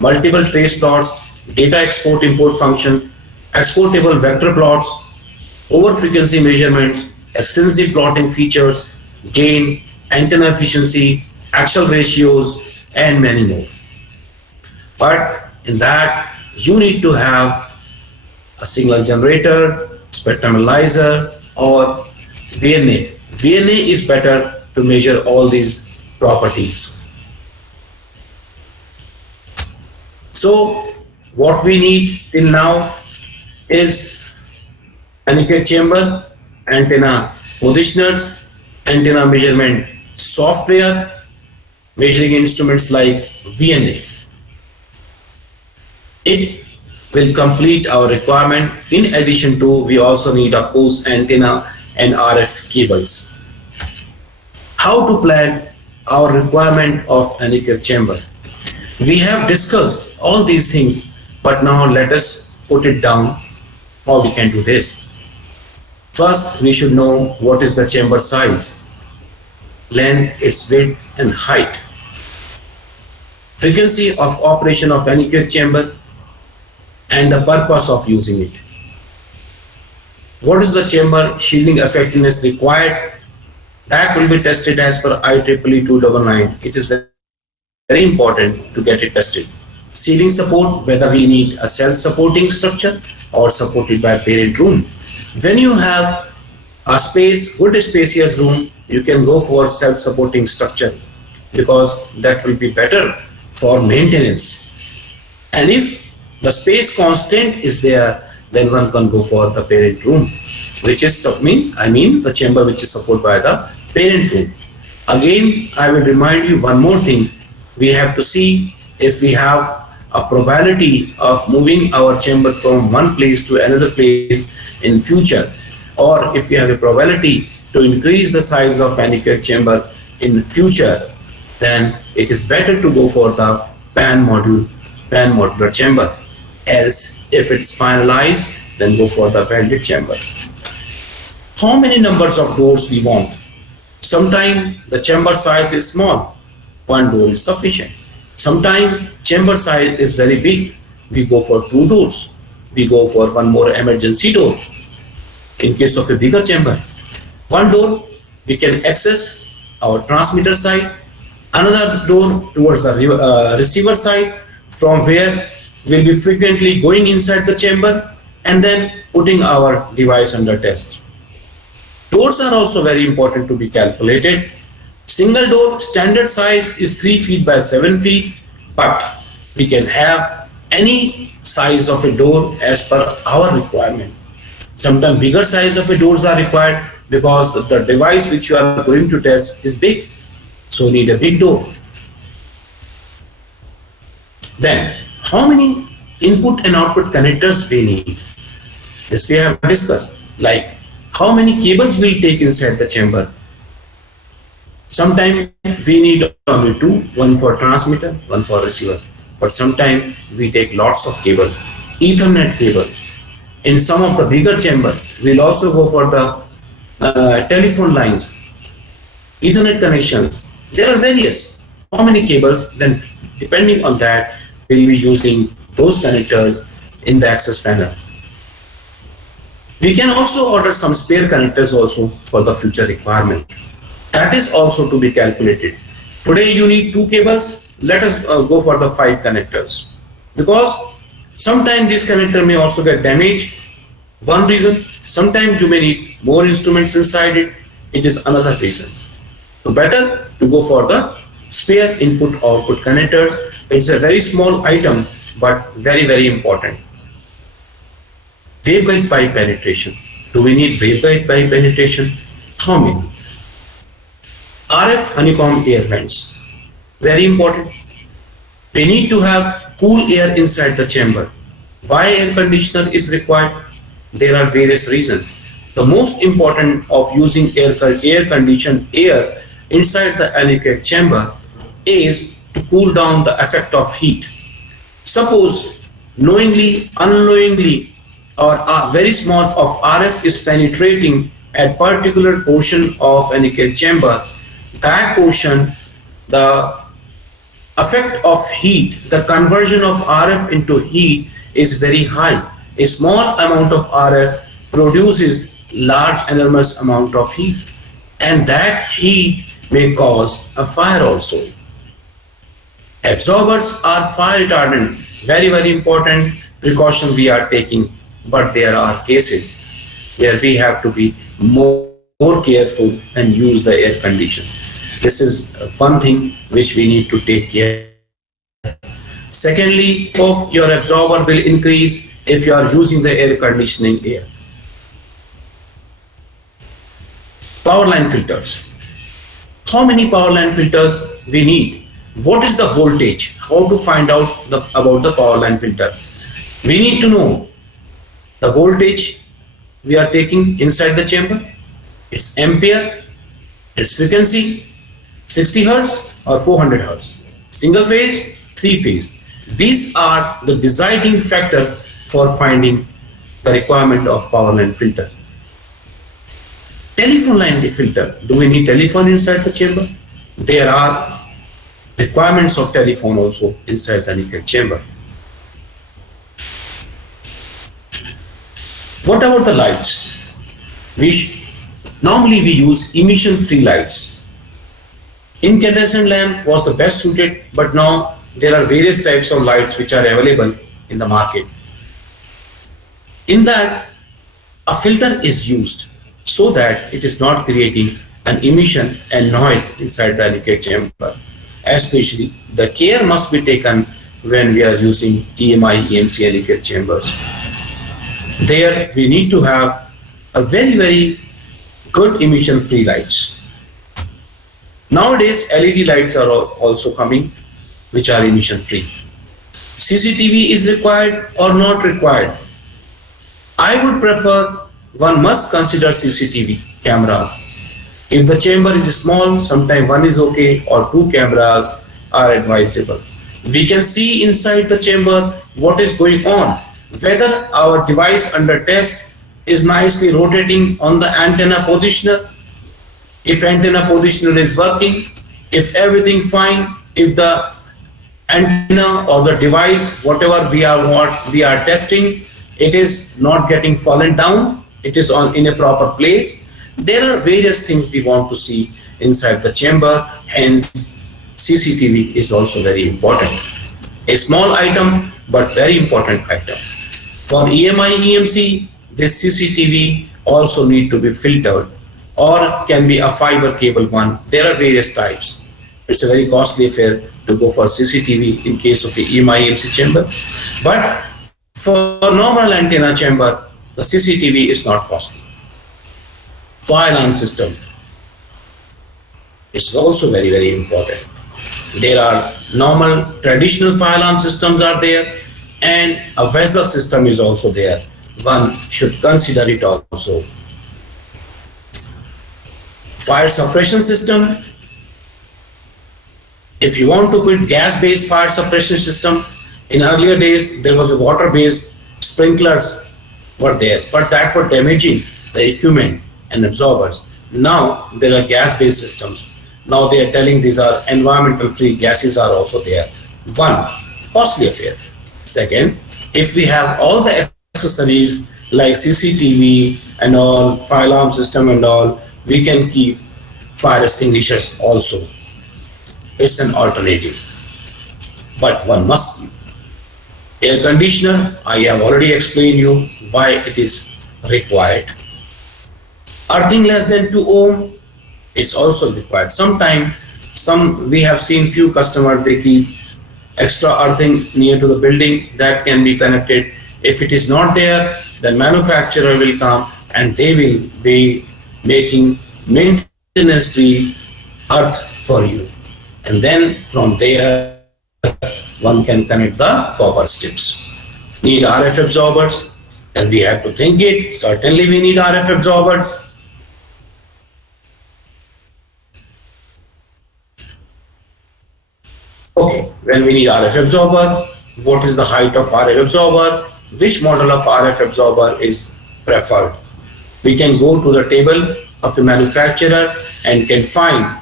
multiple trace plots, data export import function, exportable vector plots, over frequency measurements, extensive plotting features, gain, antenna efficiency, axial ratios, and many more. But in that, you need to have a signal generator, spectrum analyzer, or VNA. VNA is better to measure all these properties. So what we need till now is anechoic chamber, antenna positioners, antenna measurement software, measuring instruments like VNA. It will complete our requirement. In addition to, we also need, of course, antenna and RF cables. How to plan our requirement of anechoic chamber? We have discussed all these things, but now let us put it down how we can do this. First, we should know what is the chamber size, length, its width and height, frequency of operation of anechoic chamber, and the purpose of using it. What is the chamber shielding effectiveness required? That will be tested as per IEEE 299. It is very important to get it tested. Ceiling support, whether we need a self-supporting structure or supported by parent room. When you have a space, good spacious room, you can go for self-supporting structure, because that will be better for maintenance. And if the space constant is there, then one can go for the parent room, which is the chamber which is supported by the parent room. Again, I will remind you one more thing. We have to see if we have a probability of moving our chamber from one place to another place in future, or if we have a probability to increase the size of anechoic chamber in future, then it is better to go for the pan modular chamber. Else, if it's finalized, then go for the welded chamber. How many numbers of doors we want? Sometimes the chamber size is small, one door is sufficient. Sometimes chamber size is very big, we go for 2 doors. We go for one more emergency door. In case of a bigger chamber, one door we can access our transmitter side, another door towards the receiver side, from where we'll be frequently going inside the chamber and then putting our device under test. Doors are also very important to be calculated. Single door standard size is 3 feet by 7 feet, but we can have any size of a door as per our requirement. Sometimes bigger size of a doors are required because the device which you are going to test is big, so you need a big door. Then, how many input and output connectors we need? This we have discussed. Like, how many cables we take inside the chamber? Sometimes we need only two, one for transmitter, one for receiver. But sometimes we take lots of cable, Ethernet cable. In some of the bigger chamber, we'll also go for the telephone lines, Ethernet connections. There are various. How many cables? Then depending on that, we'll be using those connectors in the access panel. We can also order some spare connectors also for the future requirement. That is also to be calculated. Today you need two cables. Let us go for the 5 connectors, because sometimes this connector may also get damaged. One reason. Sometimes you may need more instruments inside it. It is another reason. So better to go for the spare input output connectors. It's a very small item but very important. Waveguide pipe penetration. Do we need waveguide pipe penetration? How many? RF honeycomb air vents. Very important. We need to have cool air inside the chamber. Why air conditioner is required? There are various reasons. The most important of using air conditioned air inside the anechoic chamber is to cool down the effect of heat. Suppose knowingly, unknowingly, or a very small of RF is penetrating at particular portion of anechoic chamber, that portion, the effect of heat, the conversion of RF into heat is very high. A small amount of RF produces large enormous amount of heat, and that heat may cause a fire also. Absorbers are fire retardant, very important precaution we are taking, but there are cases where we have to be more careful and use the air condition. This is one thing which we need to take care. Secondly, of your absorber will increase if you are using the air conditioning air. Power line filters. How many power line filters we need? What is the voltage? How to find out about the power line filter? We need to know the voltage we are taking inside the chamber, its ampere, its frequency, 60 Hertz or 400 Hertz, single phase, 3 phase. These are the deciding factor for finding the requirement of power line filter. Telephone line filter. Do we need telephone inside the chamber? There are requirements of telephone also inside the anechoic chamber. What about the lights? Normally we use emission-free lights. Incandescent lamp was the best suited, but now there are various types of lights which are available in the market. In that, a filter is used so that it is not creating an emission and noise inside the anechoic chamber. Especially, the care must be taken when we are using EMI, EMC anechoic chambers. There we need to have a very good emission-free lights. Nowadays, LED lights are also coming, which are emission-free. CCTV is required or not required? I would prefer one must consider CCTV cameras. If the chamber is small, sometimes one is okay or 2 cameras are advisable. We can see inside the chamber what is going on, whether our device under test is nicely rotating on the antenna positioner, if antenna positioner is working, if everything fine, if the antenna or the device, whatever we are testing, it is not getting fallen down, it is in a proper place. There are various things we want to see inside the chamber, hence CCTV is also very important. A small item, but very important item. For EMI, EMC, this CCTV also need to be filtered or can be a fiber cable one. There are various types. It's a very costly affair to go for CCTV in case of a EMI, EMC chamber. But for normal antenna chamber, the CCTV is not costly. Fire alarm system is also very important. There are normal traditional fire alarm systems are there, and a VESA system is also there. One should consider it also. Fire suppression system. If you want to put gas-based fire suppression system, in earlier days there was a water-based sprinklers were there, but that were damaging the equipment and absorbers. Now there are gas-based systems. Now they are telling these are environmental free gases are also there. One, costly affair. Second, if we have all the accessories like CCTV and all, fire alarm system and all, we can keep fire extinguishers also. It's an alternative, but one must keep. Air conditioner, I have already explained you why it is required. Earthing less than 2 ohm, it's also required. Sometimes, we have seen few customers, they keep extra earthing near to the building that can be connected. If it is not there, the manufacturer will come and they will be making maintenance free earth for you. And then from there, one can connect the copper strips. Need RF absorbers? And we have to think it. Certainly we need RF absorbers. Okay, when we need RF absorber, what is the height of RF absorber? Which model of RF absorber is preferred? We can go to the table of the manufacturer and can find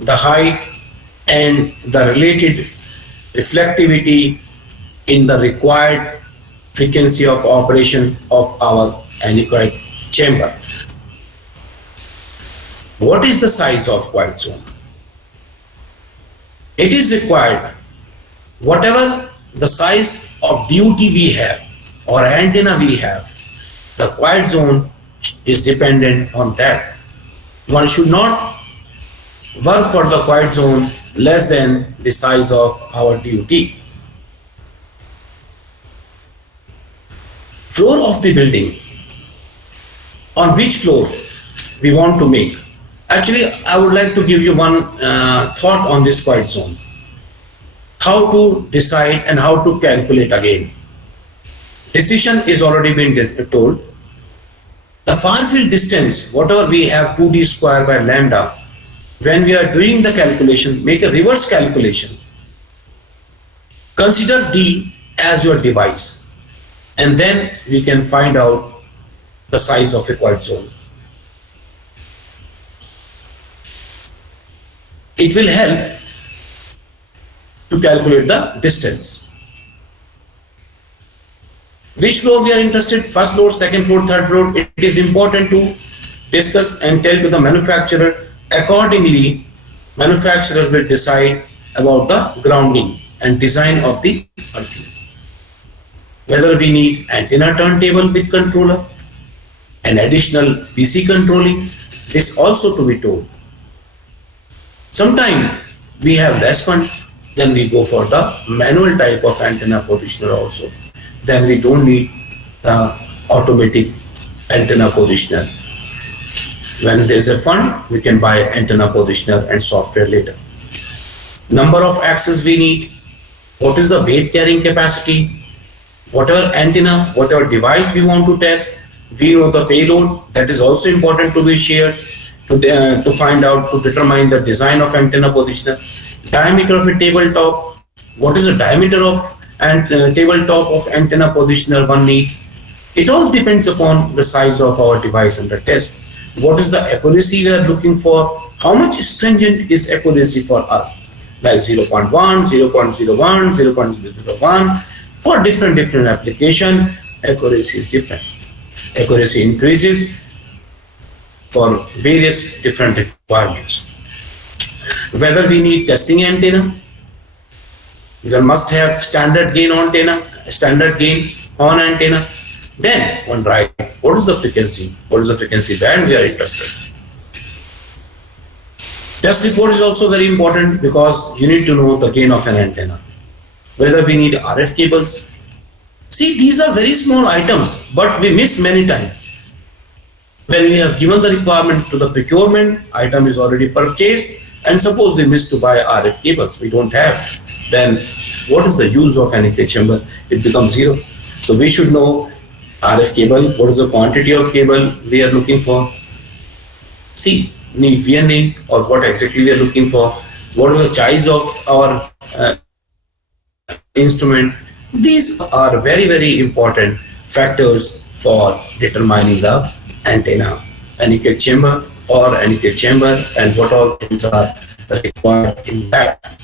the height and the related reflectivity in the required frequency of operation of our anechoic chamber. What is the size of quiet zone? It is required, whatever the size of DUT we have or antenna we have, the quiet zone is dependent on that. One should not work for the quiet zone less than the size of our DUT. Floor of the building, on which floor we want to make. Actually, I would like to give you one thought on this quiet zone. How to decide and how to calculate again. Decision is already been told. The far field distance, whatever we have 2d square by lambda, when we are doing the calculation, make a reverse calculation. Consider D as your device, and then we can find out the size of a quiet zone. It will help to calculate the distance. Which floor we are interested, first floor, second floor, third floor, it is important to discuss and tell to the manufacturer. Accordingly, manufacturer will decide about the grounding and design of the earthing. Whether we need antenna turntable with controller, an additional PC controlling, this also to be told. Sometimes we have less fund, then we go for the manual type of antenna positioner also. Then we don't need the automatic antenna positioner. When there is a fund, we can buy antenna positioner and software later. Number of axes we need, what is the weight carrying capacity, whatever antenna, whatever device we want to test, we know the payload, that is also important to be shared to find out, to determine the design of antenna positioner. Diameter of a tabletop, what is the diameter of tabletop of antenna positioner one need. It all depends upon the size of our device under test. What is the accuracy we are looking for? How much stringent is accuracy for us? Like 0.1, 0.01, 0.001. For different application, accuracy is different. Accuracy increases for various different requirements. Whether we need testing antenna, we must have standard gain antenna, standard gain on antenna. Then one write, what is the frequency? What is the frequency band we are interested? Test report is also very important because you need to know the gain of an antenna. Whether we need RF cables. See, these are very small items, but we miss many times. When we have given the requirement to the procurement, item is already purchased, And suppose we miss to buy RF cables, we don't have, then what is the use of anechoic chamber? It becomes zero. So we should know RF cable, what is the quantity of cable we are looking for. See, need VNA or what exactly we are looking for. What is the size of our instrument? These are very, very important factors for determining the antenna, anechoic chamber or anechoic chamber, and what all things are required in that.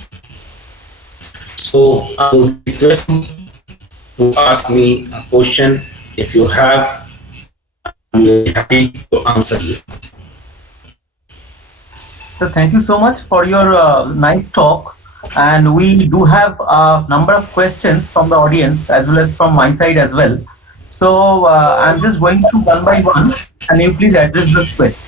So I would request you to ask me a question. If you have, I'm very happy to answer you. So thank you so much for your nice talk. And we do have a number of questions from the audience as well as from my side as well. So I'm just going through one by one, and you please address this question.